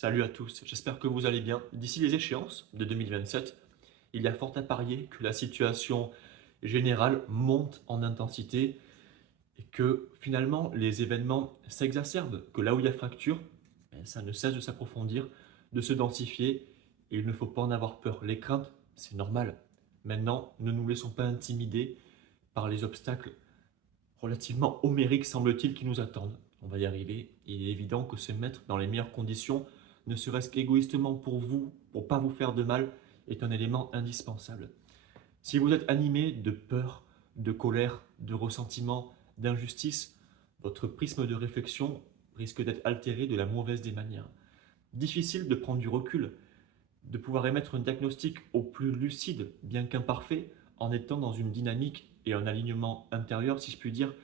Salut à tous, j'espère que vous allez bien. D'ici les échéances de 2027, il y a fort à parier que la situation générale monte en intensité et que finalement les événements s'exacerbent, que là où il y a fracture, ça ne cesse de s'approfondir, de se densifier et il ne faut pas en avoir peur. Les craintes, c'est normal. Maintenant, ne nous laissons pas intimider par les obstacles relativement homériques, semble-t-il, qui nous attendent. On va y arriver. Il est évident que se mettre dans les meilleures conditions, ne serait-ce qu'égoïstement pour vous, pour ne pas vous faire de mal, est un élément indispensable. Si vous êtes animé de peur, de colère, de ressentiment, d'injustice, votre prisme de réflexion risque d'être altéré de la mauvaise des manières. Difficile de prendre du recul, de pouvoir émettre un diagnostic au plus lucide, bien qu'imparfait, en étant dans une dynamique et un alignement intérieur, si je puis dire,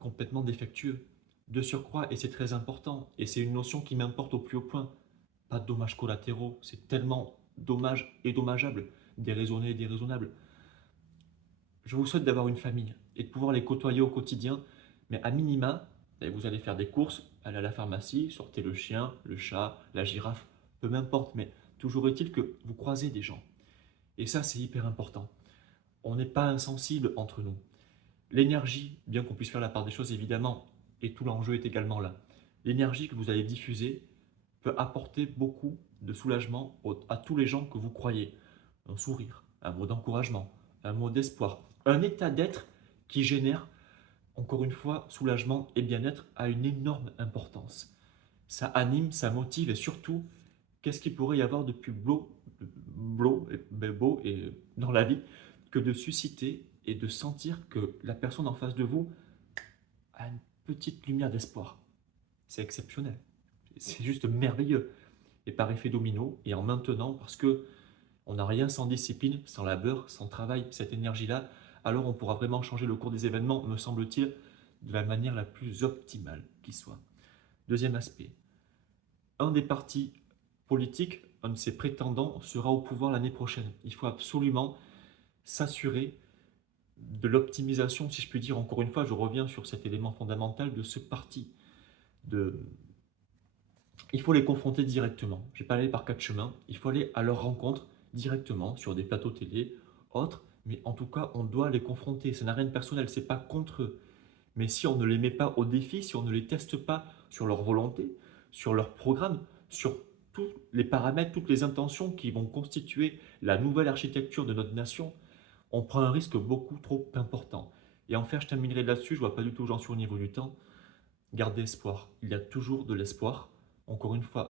complètement défectueux. De surcroît, et c'est très important, et c'est une notion qui m'importe au plus haut point, pas de dommages collatéraux, c'est tellement dommage et dommageable, déraisonné et déraisonnable. Je vous souhaite d'avoir une famille et de pouvoir les côtoyer au quotidien, mais à minima, vous allez faire des courses, aller à la pharmacie, sortez le chien, le chat, la girafe, peu m'importe, mais toujours est-il que vous croisez des gens. Et ça, c'est hyper important. On n'est pas insensible entre nous. L'énergie, bien qu'on puisse faire la part des choses évidemment, et tout l'enjeu est également là, l'énergie que vous allez diffuser peut apporter beaucoup de soulagement à tous les gens que vous croyez. Un sourire, un mot d'encouragement, un mot d'espoir, un état d'être qui génère, encore une fois, soulagement et bien-être a une énorme importance. Ça anime, ça motive et surtout, qu'est-ce qu'il pourrait y avoir de plus beau et dans la vie que de susciter et de sentir que la personne en face de vous a une petite lumière d'espoir. C'est exceptionnel. C'est juste merveilleux. Et par effet domino, et en maintenant, parce que on n'a rien sans discipline, sans labeur, sans travail, cette énergie-là, alors on pourra vraiment changer le cours des événements, me semble-t-il, de la manière la plus optimale qui soit. Deuxième aspect, un des partis politiques, un de ses prétendants, sera au pouvoir l'année prochaine. Il faut absolument s'assurer de l'optimisation, si je puis dire, encore une fois, je reviens sur cet élément fondamental de ce parti. De... Il faut les confronter directement. Je ne vais pas aller par quatre chemins. Il faut aller à leur rencontre directement sur des plateaux télé, autres, mais en tout cas, on doit les confronter. Ça n'a rien de personnel, c'est pas contre eux. Mais si on ne les met pas au défi, si on ne les teste pas sur leur volonté, sur leur programme, sur tous les paramètres, toutes les intentions qui vont constituer la nouvelle architecture de notre nation, on prend un risque beaucoup trop important. Et en fait, je terminerai là-dessus, je ne vois pas du tout où j'en suis au niveau du temps. Gardez espoir. Il y a toujours de l'espoir. Encore une fois,